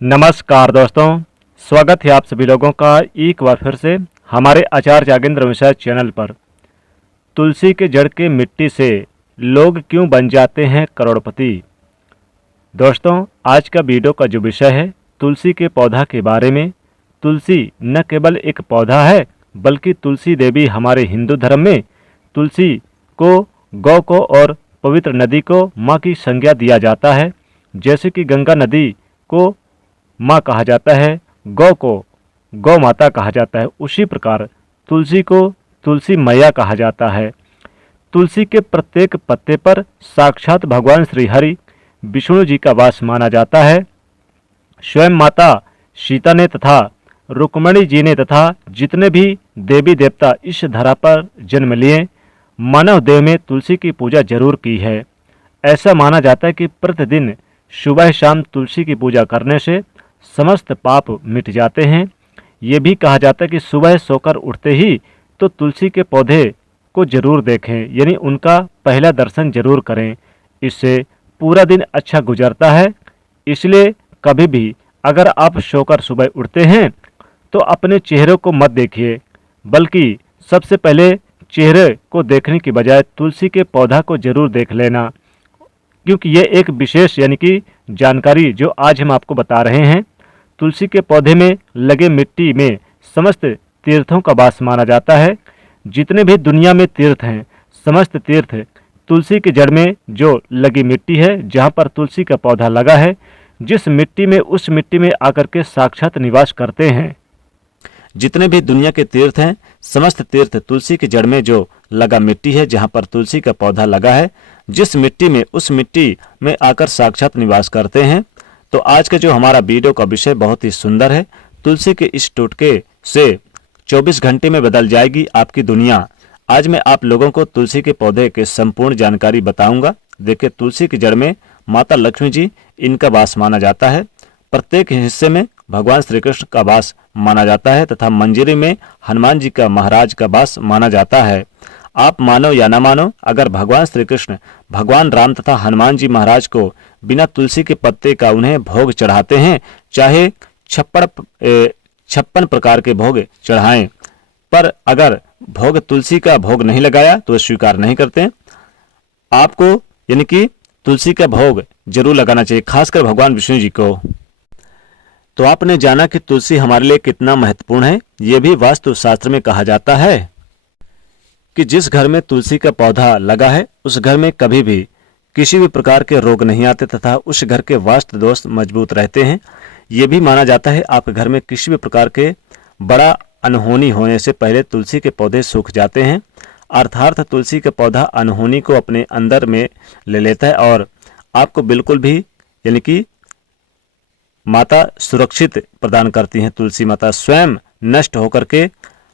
नमस्कार दोस्तों, स्वागत है आप सभी लोगों का एक बार फिर से हमारे आचार्य जागेंद्र मिश्रा चैनल पर। तुलसी के जड़ के मिट्टी से लोग क्यों बन जाते हैं करोड़पति। दोस्तों, आज का वीडियो का जो विषय है तुलसी के पौधा के बारे में। तुलसी न केवल एक पौधा है बल्कि तुलसी देवी हमारे हिंदू धर्म में तुलसी को गौ को और पवित्र नदी को माँ की संज्ञा दिया जाता है। जैसे कि गंगा नदी को माँ कहा जाता है, गौ को गौ माता कहा जाता है, उसी प्रकार तुलसी को तुलसी मैया कहा जाता है। तुलसी के प्रत्येक पत्ते पर साक्षात भगवान श्री हरि विष्णु जी का वास माना जाता है। स्वयं माता सीता ने तथा रुक्मणी जी ने तथा जितने भी देवी देवता इस धरा पर जन्म लिए मानव देह में तुलसी की पूजा जरूर की है। ऐसा माना जाता है कि प्रतिदिन सुबह शाम तुलसी की पूजा करने से समस्त पाप मिट जाते हैं। ये भी कहा जाता है कि सुबह सोकर उठते ही तो तुलसी के पौधे को जरूर देखें, यानी उनका पहला दर्शन जरूर करें। इससे पूरा दिन अच्छा गुजरता है। इसलिए कभी भी अगर आप सोकर सुबह उठते हैं तो अपने चेहरे को मत देखिए, बल्कि सबसे पहले चेहरे को देखने की बजाय तुलसी के पौधा को जरूर देख लेना, क्योंकि ये एक विशेष यानी कि जानकारी जो आज हम आपको बता रहे हैं। तुलसी के पौधे में लगे मिट्टी में समस्त तीर्थों का वास माना जाता है। जितने भी दुनिया में तीर्थ हैं, समस्त तीर्थ तुलसी की जड़ में जो लगी मिट्टी है, जहाँ पर तुलसी का पौधा लगा है, जिस मिट्टी में उस मिट्टी में आकर के साक्षात निवास करते हैं। जितने भी दुनिया के तीर्थ हैं, समस्त तीर्थ तुलसी की जड़ में जो लगा मिट्टी है, जहाँ पर तुलसी का पौधा लगा है, जिस मिट्टी में उस मिट्टी में आकर साक्षात निवास करते हैं। तो आज का जो हमारा वीडियो का विषय बहुत ही सुंदर है। तुलसी के इस टोटके से 24 घंटे में बदल जाएगी आपकी दुनिया। आज मैं आप लोगों को तुलसी के पौधे के संपूर्ण जानकारी बताऊंगा। देखिए, तुलसी की जड़ में माता लक्ष्मी जी इनका वास माना जाता है। प्रत्येक हिस्से में भगवान श्री कृष्ण का वास माना जाता है तथा मंजरी में हनुमान जी का महाराज का वास माना जाता है। आप मानो या न मानो, अगर भगवान श्री कृष्ण, भगवान राम तथा हनुमान जी महाराज को बिना तुलसी के पत्ते का उन्हें भोग चढ़ाते हैं, चाहे 56 प्रकार के भोग चढ़ाएं, पर अगर भोग तुलसी का भोग नहीं लगाया तो स्वीकार नहीं करते। आपको यानी कि तुलसी का भोग जरूर लगाना चाहिए, खासकर भगवान विष्णु जी को। तो आपने जाना कि तुलसी हमारे लिए कितना महत्वपूर्ण है। यह भी वास्तु शास्त्र में कहा जाता है कि जिस घर में तुलसी का पौधा लगा है उस घर में कभी भी किसी भी प्रकार के रोग नहीं आते तथा उस घर के वास्तु दोष मजबूत रहते हैं। ये भी माना जाता है आपके घर में किसी भी प्रकार के बड़ा अनहोनी होने से पहले तुलसी के पौधे सूख जाते हैं। अर्थात तुलसी का पौधा अनहोनी को अपने अंदर में ले लेता है और आपको बिल्कुल भी यानी कि माता सुरक्षित प्रदान करती हैं। तुलसी माता स्वयं नष्ट होकर के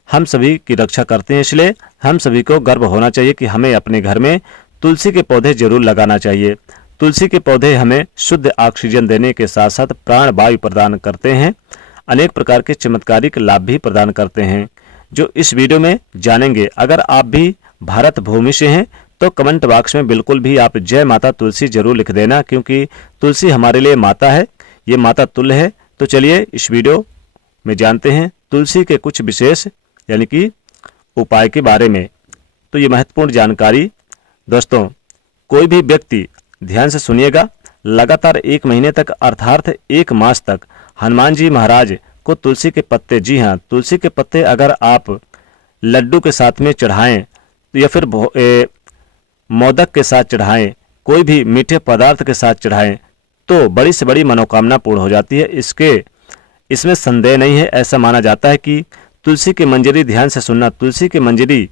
हम सभी की रक्षा करते हैं। इसलिए हम सभी को गर्व होना चाहिए कि हमें अपने घर में तुलसी के पौधे जरूर लगाना चाहिए। तुलसी के पौधे हमें शुद्ध ऑक्सीजन देने के साथ साथ प्राण वायु प्रदान करते हैं, अनेक प्रकार के चमत्कारिक लाभ भी प्रदान करते हैं, जो इस वीडियो में जानेंगे। अगर आप भी भारत भूमि से हैं तो कमेंट बॉक्स में बिल्कुल भी आप जय माता तुलसी जरूर लिख देना, क्योंकि तुलसी हमारे लिए माता है, ये माता तुल्य है। तो चलिए इस वीडियो में जानते हैं तुलसी के कुछ विशेष यानी कि उपाय के बारे में। तो ये महत्वपूर्ण जानकारी दोस्तों, कोई भी व्यक्ति ध्यान से सुनिएगा। लगातार 1 महीने तक अर्थात 1 मास तक हनुमान जी महाराज को तुलसी के पत्ते, जी हाँ, तुलसी के पत्ते अगर आप लड्डू के साथ में चढ़ाएं या फिर मोदक के साथ चढ़ाएं, कोई भी मीठे पदार्थ के साथ चढ़ाएं, तो बड़ी से बड़ी मनोकामना पूर्ण हो जाती है। इसमें संदेह नहीं है। ऐसा माना जाता है कि तुलसी की मंजरी, ध्यान से सुनना, तुलसी की मंजरी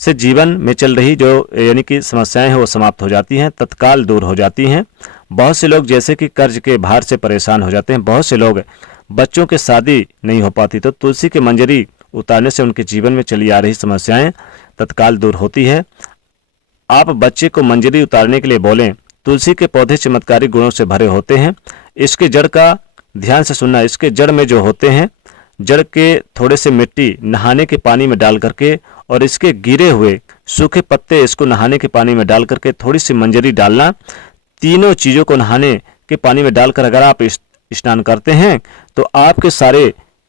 से जीवन में चल रही जो यानी कि समस्याएं हैं वो समाप्त हो जाती हैं, तत्काल दूर हो जाती हैं। बहुत से लोग जैसे कि कर्ज के भार से परेशान हो जाते हैं, बहुत से लोग बच्चों के शादी नहीं हो पाती, तो तुलसी की मंजरी उतारने से उनके जीवन में चली आ रही समस्याएं तत्काल दूर होती है। आप बच्चे को मंजरी उतारने के लिए बोलें। तुलसी के पौधे चमत्कारी गुणों से भरे होते हैं। इसके जड़ का, ध्यान से सुनना, इसके जड़ में जो होते हैं, जड़ के थोड़े से मिट्टी नहाने के पानी में डाल करके और इसके गिरे हुए सूखे पत्ते इसको नहाने के पानी में डाल करके थोड़ी सी मंजरी डालना, तीनों चीज़ों को नहाने के पानी में डालकर अगर आप स्नान करते हैं तो आपके सारे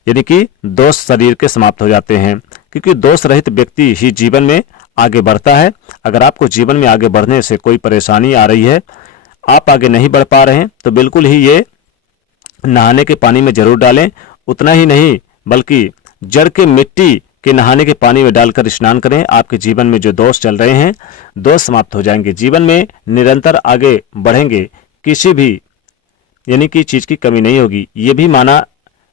यानी कि दोष शरीर के समाप्त हो जाते हैं, क्योंकि दोष रहित व्यक्ति ही जीवन में आगे बढ़ता है। अगर आपको जीवन में आगे बढ़ने से कोई परेशानी आ रही है, आप आगे नहीं बढ़ पा रहे हैं, तो बिल्कुल ही ये नहाने के पानी में जरूर डालें। उतना ही नहीं बल्कि जड़ के मिट्टी के नहाने के पानी में डालकर स्नान करें। आपके जीवन में जो दोष चल रहे हैं, दोष समाप्त हो जाएंगे। जीवन में निरंतर आगे बढ़ेंगे, किसी भी यानी कि चीज की कमी नहीं होगी। ये भी माना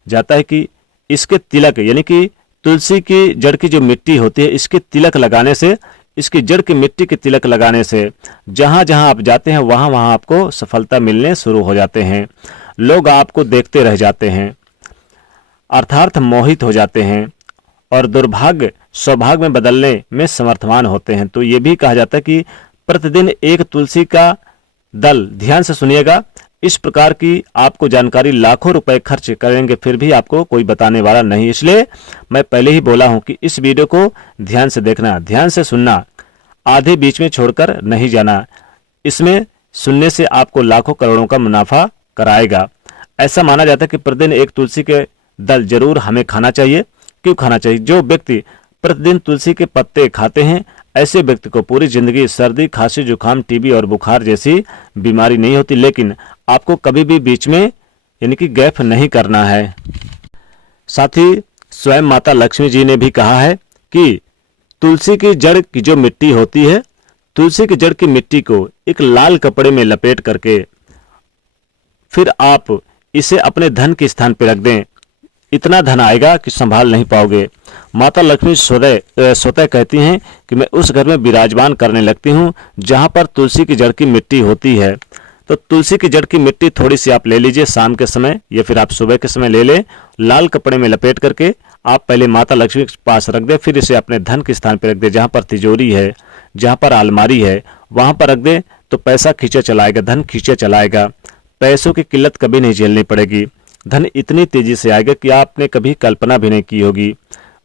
जाता है कि इसके तिलक यानी कि तुलसी की जड़ की जो मिट्टी होती है, इसके तिलक लगाने से, इसकी जड़ की मिट्टी के तिलक लगाने से जहां जहां आप जाते हैं वहां वहां आपको सफलता मिलने शुरू हो जाते हैं। लोग आपको देखते रह जाते हैं, अर्थात मोहित हो जाते हैं और दुर्भाग्य सौभाग्य में बदलने में समर्थवान होते हैं। तो ये भी कहा जाता है कि प्रतिदिन एक तुलसी का दल, ध्यान से सुनिएगा, इस प्रकार की आपको जानकारी लाखों रुपए खर्च करेंगे फिर भी आपको कोई बताने वाला नहीं। इसलिए मैं पहले ही बोला हूं कि इस वीडियो को ध्यान से देखना, ध्यान से सुनना, आधे बीच में छोड़कर नहीं जाना। इसमें सुनने से आपको लाखों करोड़ों का मुनाफा कराएगा। ऐसा माना जाता है कि प्रतिदिन एक तुलसी के दल जरूर हमें खाना चाहिए। क्यों खाना चाहिए? जो व्यक्ति प्रतिदिन तुलसी के पत्ते खाते हैं, ऐसे व्यक्ति को पूरी जिंदगी सर्दी, खांसी, जुकाम, टीबी और बुखार जैसी बीमारी नहीं होती। लेकिन आपको कभी भी बीच में यानी कि गैप नहीं करना है। साथ ही स्वयं माता लक्ष्मी जी ने भी कहा है कि तुलसी की जड़ की जो मिट्टी होती है, तुलसी की जड़ की मिट्टी को एक लाल कपड़े में लपेट करके फिर आप इसे अपने धन के स्थान पर रख दें। इतना धन आएगा कि संभाल नहीं पाओगे। माता लक्ष्मी स्वतः कहती हैं कि मैं उस घर में विराजमान करने लगती हूँ जहाँ पर तुलसी की जड़ की मिट्टी होती है। तो तुलसी की जड़ की मिट्टी थोड़ी सी आप ले लीजिए शाम के समय या फिर आप सुबह के समय ले लें, लाल कपड़े में लपेट करके आप पहले माता लक्ष्मी के पास रख दें, फिर इसे अपने धन के स्थान पर रख दें। जहाँ पर तिजोरी है, जहाँ पर अलमारी है, वहाँ पर रख दें तो पैसा खींचे चलाएगा, धन खींचे चलाएगा। पैसों की किल्लत कभी नहीं झेलनी पड़ेगी। धन इतनी तेजी से आएगा कि आपने कभी कल्पना भी नहीं की होगी।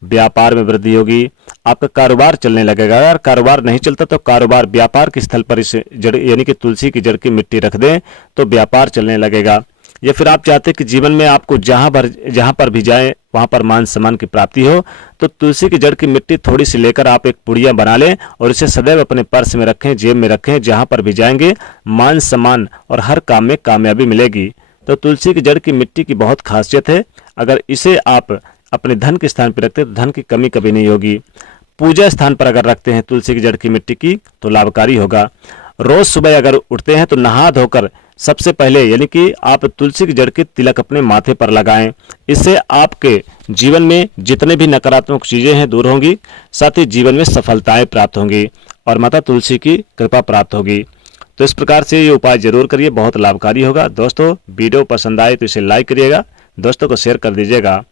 व्यापार में वृद्धि होगी, आपका कारोबार चलने लगेगा। अगर कारोबार नहीं चलता तो कारोबार व्यापार के स्थल पर इस जड़ यानी कि तुलसी की जड़ की मिट्टी रख दें तो व्यापार चलने लगेगा। या फिर आप चाहते हैं कि जीवन में आपको जहां पर भी जाएं वहां पर मान सम्मान की प्राप्ति हो, तो तुलसी की जड़ की मिट्टी थोड़ी सी लेकर आप एक पुड़िया बना लें और इसे सदैव अपने पर्स में रखें, जेब में रखें। जहां पर भी जाएंगे मान सम्मान और हर काम में कामयाबी मिलेगी। तो तुलसी की जड़ की मिट्टी की बहुत खासियत है। अगर इसे आप अपने धन के स्थान पर रखते हैं तो धन की कमी कभी नहीं होगी। पूजा स्थान पर अगर रखते हैं तुलसी की जड़ की मिट्टी की तो लाभकारी होगा। रोज सुबह अगर उठते हैं तो नहा धोकर सबसे पहले यानी कि आप तुलसी की जड़ के तिलक अपने माथे पर लगाएं। इससे आपके जीवन में जितने भी नकारात्मक चीजें हैं दूर होंगी, साथ ही जीवन में सफलताएं प्राप्त होंगी और माता तुलसी की कृपा प्राप्त होगी। तो इस प्रकार से ये उपाय जरूर करिए, बहुत लाभकारी होगा। दोस्तों वीडियो पसंद आए तो इसे लाइक करिएगा, दोस्तों को शेयर कर दीजिएगा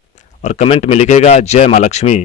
और कमेंट में लिखिएगा जय माँ लक्ष्मी।